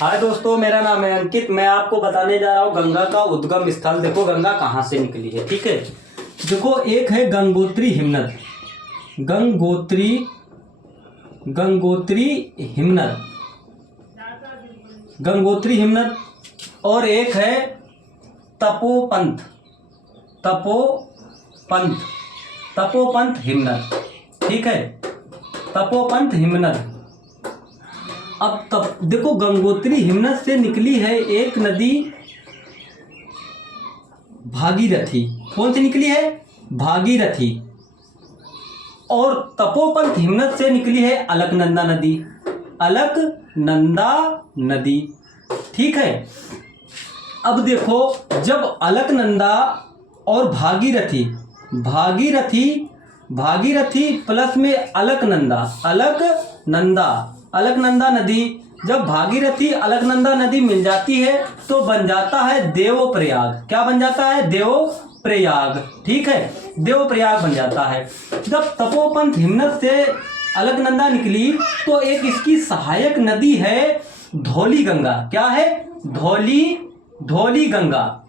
हाय दोस्तों, मेरा नाम है अंकित। मैं आपको बताने जा रहा हूँ गंगा का उद्गम स्थल। देखो गंगा कहाँ से निकली है। ठीक है, देखो एक है गंगोत्री हिमनद, गंगोत्री हिमनद, गंगोत्री हिमनद, और एक है तपोपंत हिमनद। ठीक है, तपोपंत हिमनद। अब तब देखो गंगोत्री हिमनद से निकली है एक नदी भागीरथी। कौन सी निकली है? भागीरथी। और तपोपंत हिमनद से निकली है अलकनंदा नदी। ठीक है, अब देखो जब अलकनंदा और भागीरथी प्लस में अलकनंदा नदी, जब भागीरथी अलकनंदा नदी मिल जाती है तो बन जाता है देवप्रयाग। क्या बन जाता है? देवप्रयाग। ठीक है, देवप्रयाग बन जाता है। जब तपोपंत हिमनद से अलकनंदा निकली तो एक इसकी सहायक नदी है धौली गंगा। क्या है? धौली गंगा।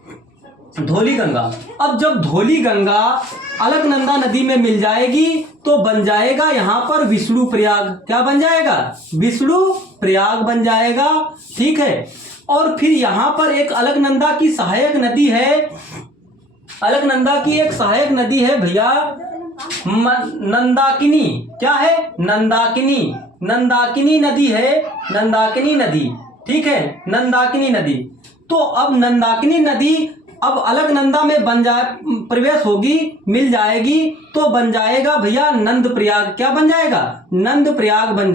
अब जब धौली गंगा अलकनंदा नदी में मिल जाएगी तो बन जाएगा यहाँ पर विष्णु प्रयाग। क्या बन जाएगा? विष्णु प्रयाग बन जाएगा। ठीक है, और फिर यहाँ पर एक अलकनंदा की सहायक नदी है, भैया नंदाकिनी। क्या है? नंदाकिनी नदी है, नंदाकिनी नदी। ठीक है, नंदाकिनी नदी। तो अब नंदाकिनी नदी अब अलकनंदा में प्रवेश होगी, मिल जाएगी तो बन जाएगा भैया नंद प्रयाग। क्या बन जाएगा? नंद प्रयाग बन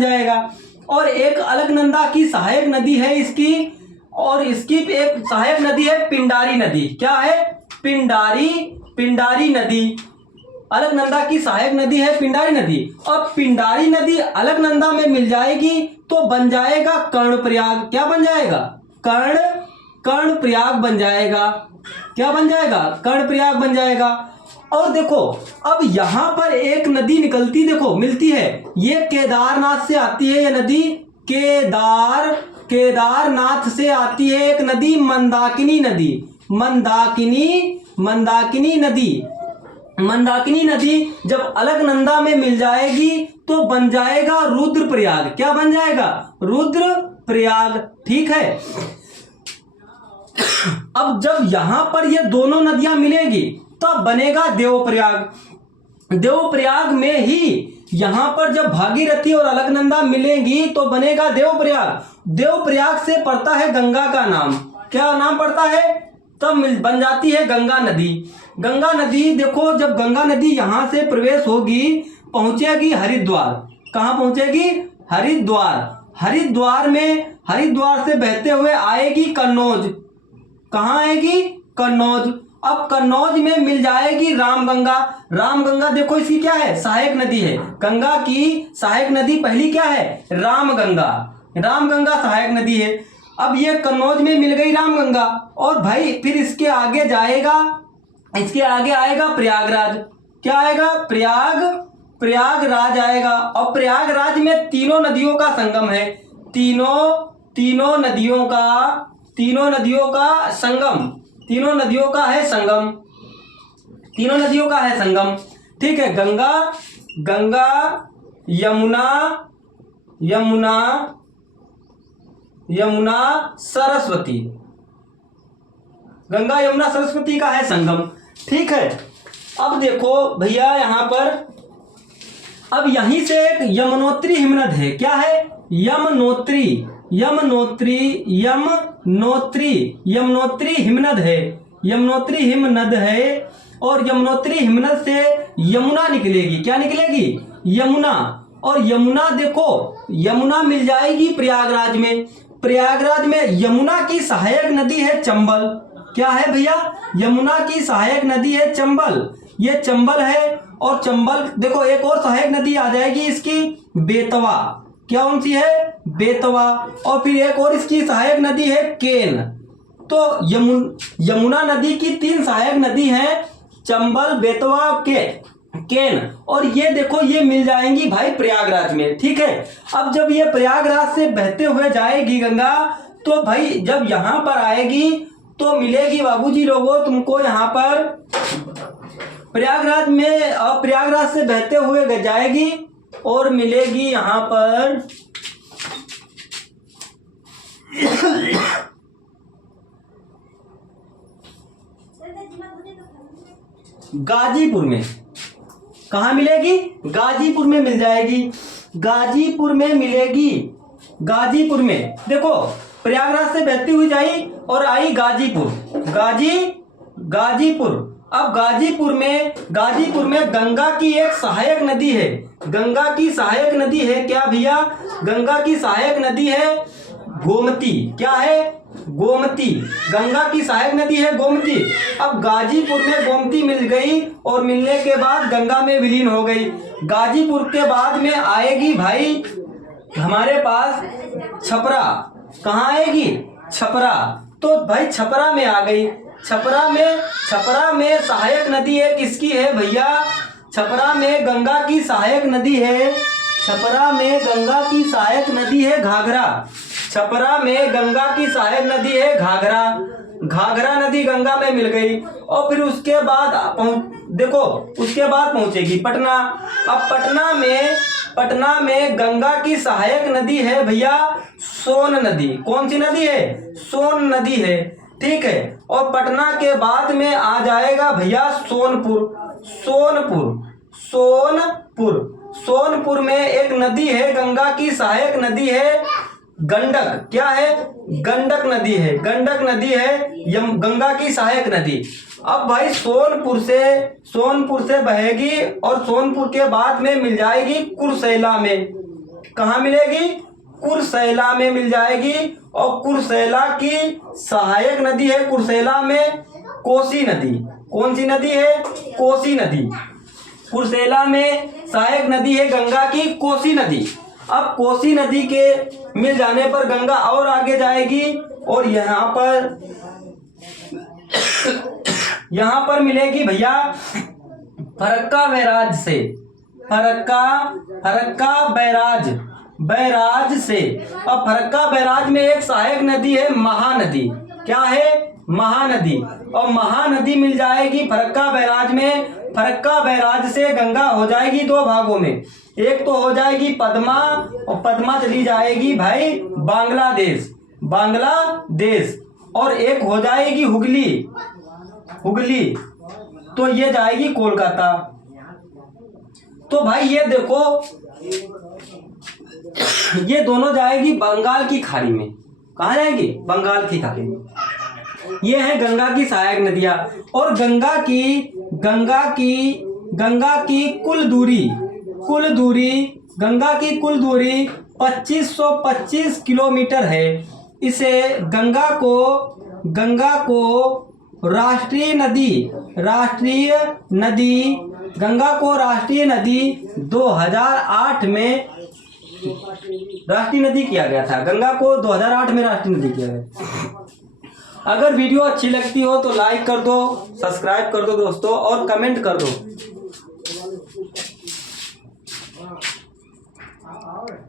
जाएगा। और एक अलकनंदा की सहायक नदी है इसकी, और इसकी एक सहायक नदी है पिंडारी नदी। क्या है? पिंडारी नदी। अलकनंदा की सहायक नदी है पिंडारी नदी, और पिंडारी नदी अलकनंदा में मिल जाएगी तो बन जाएगा कर्णप्रयाग। क्या बन जाएगा? कर्णप्रयाग बन जाएगा। क्या बन जाएगा? कर्णप्रयाग बन जाएगा। और देखो अब यहाँ पर एक नदी निकलती, देखो मिलती है, ये केदारनाथ से आती है। ये नदी केदारनाथ से आती है एक नदी, मंदाकिनी नदी जब अलकनंदा में मिल जाएगी तो बन जाएगा रुद्रप्रयाग। क्या बन जाएगा? रुद्रप्रयाग। ठीक है, अब जब यहां पर ये दोनों नदियां मिलेगी तब बनेगा देवप्रयाग में ही यहां पर जब भागीरथी और अलकनंदा मिलेंगी तो बनेगा देवप्रयाग से पड़ता है गंगा का नाम। क्या नाम पड़ता है? तब बन जाती है गंगा नदी। देखो जब गंगा नदी यहां से प्रवेश होगी, पहुंचेगी हरिद्वार। कहां पहुंचेगी? हरिद्वार से बहते हुए आएगी कन्नौज। कहां आएगी? कन्नौज। अब कन्नौज में मिल जाएगी रामगंगा। देखो इसकी क्या है? सहायक नदी है। गंगा की सहायक नदी पहली क्या है? रामगंगा सहायक नदी है। अब ये कन्नौज में मिल गई रामगंगा, और भाई फिर इसके आगे आएगा प्रयागराज। क्या आएगा? प्रयागराज आएगा। और प्रयागराज में तीनों नदियों का संगम है। तीनों नदियों का है संगम। ठीक है, गंगा यमुना सरस्वती। गंगा यमुना सरस्वती का है संगम। ठीक है, अब देखो भैया यहाँ पर अब यहीं से एक यमुनोत्री हिमनद है। क्या है? यमुनोत्री हिमनद है। और यमुनोत्री हिमनद से यमुना निकलेगी। क्या निकलेगी? यमुना। और यमुना देखो, यमुना मिल जाएगी प्रयागराज में यमुना की सहायक नदी है चंबल। क्या है भैया? यमुना की सहायक नदी है चंबल। ये चंबल है, और चंबल देखो एक और सहायक नदी आ जाएगी इसकी, बेतवा। क्या कौन सी है? बेतवा। और फिर एक और इसकी सहायक नदी है केन। तो यमुना नदी की 3 सहायक नदी हैं, चंबल, बेतवा, केन, और ये देखो ये मिल जाएंगी भाई प्रयागराज में। ठीक है, अब जब ये प्रयागराज से बहते हुए जाएगी गंगा, तो भाई जब यहाँ पर आएगी तो मिलेगी बाबूजी लोगों तुमको यहाँ पर प्रयागराज में, प्रयागराज से बहते हुए जाएगी और मिलेगी यहाँ पर गाजीपुर में। कहाँ मिलेगी? गाजीपुर में मिल जाएगी, गाजीपुर में मिलेगी, गाजीपुर में। देखो प्रयागराज से बहती हुई जाई और आई गाजीपुर, गाजीपुर। अब गाजीपुर में गंगा की एक सहायक नदी है, गंगा की सहायक नदी है क्या भैया? गंगा की सहायक नदी है गोमती। क्या है? गोमती। गंगा की सहायक नदी है गोमती। अब गाजीपुर में गोमती मिल गई और मिलने के बाद गंगा में विलीन हो गई। गाजीपुर के बाद में आएगी भाई हमारे पास छपरा। कहाँ आएगी? छपरा। तो भाई छपरा में आ गई। छपरा में सहायक नदी है किसकी है भैया? छपरा में गंगा की सहायक नदी है, छपरा में गंगा की सहायक नदी है घाघरा। छपरा में गंगा की सहायक नदी है घाघरा। घाघरा नदी गंगा में मिल गई और फिर उसके बाद देखो उसके बाद पहुंचेगी पटना। अब पटना में गंगा की सहायक नदी है भैया सोन नदी। कौन सी नदी है? सोन नदी है। ठीक है, और पटना के बाद में आ जाएगा भैया सोनपुर में एक नदी है गंगा की सहायक नदी है गंडक। क्या है? गंडक नदी है, गंडक नदी है गंगा की सहायक नदी। अब भाई सोनपुर से बहेगी और सोनपुर के बाद में मिल जाएगी कुर्सेला में। कहाँ मिलेगी? कुर्सेला में मिल जाएगी। और कुर्सेला की सहायक नदी है कुर्सेला में कोसी नदी। कौन सी नदी है? कोसी नदी। कुर्सेला में सहायक नदी है गंगा की कोसी नदी। अब कोसी नदी के मिल जाने पर गंगा और आगे जाएगी और यहाँ पर मिलेगी भैया फरक्का बैराज से। अब फरक्का बैराज में एक सहायक नदी है महानदी। क्या है? महानदी। और महानदी मिल जाएगी फरक्का बैराज में। फरक्का बैराज से गंगा हो जाएगी दो भागों में, एक तो हो जाएगी पद्मा और पद्मा चली जाएगी भाई बांग्लादेश, और एक हो जाएगी हुगली तो ये जाएगी कोलकाता। तो भाई ये देखो ये दोनों जाएगी बंगाल की खाड़ी में। कहाँ जाएगी? बंगाल की खाड़ी में। ये है गंगा की सहायक नदियां। और गंगा की कुल दूरी गंगा की कुल दूरी 2525 किलोमीटर है। इसे गंगा को राष्ट्रीय नदी 2008 में राष्ट्रीय नदी किया गया था। गंगा को 2008 में राष्ट्रीय नदी किया गया। अगर वीडियो अच्छी लगती हो तो लाइक कर दो, सब्सक्राइब कर दो दोस्तों, और कमेंट कर दो।